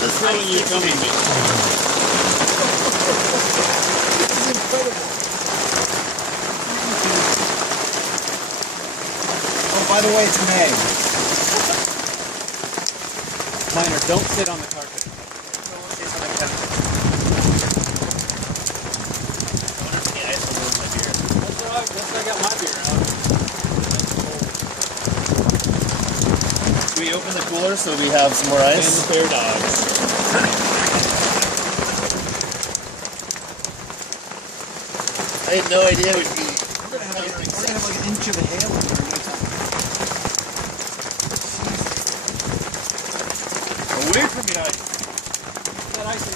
This feeling you're coming me. This is incredible. Oh, by the way, it's May. Minor, don't sit on the carpet. That's alright, once I got my beer out. Can we open the cooler so we have some more ice? And the bear dogs. I had no idea it would be. We're gonna have like an inch of hail in there anytime. Away from me, ice. That ice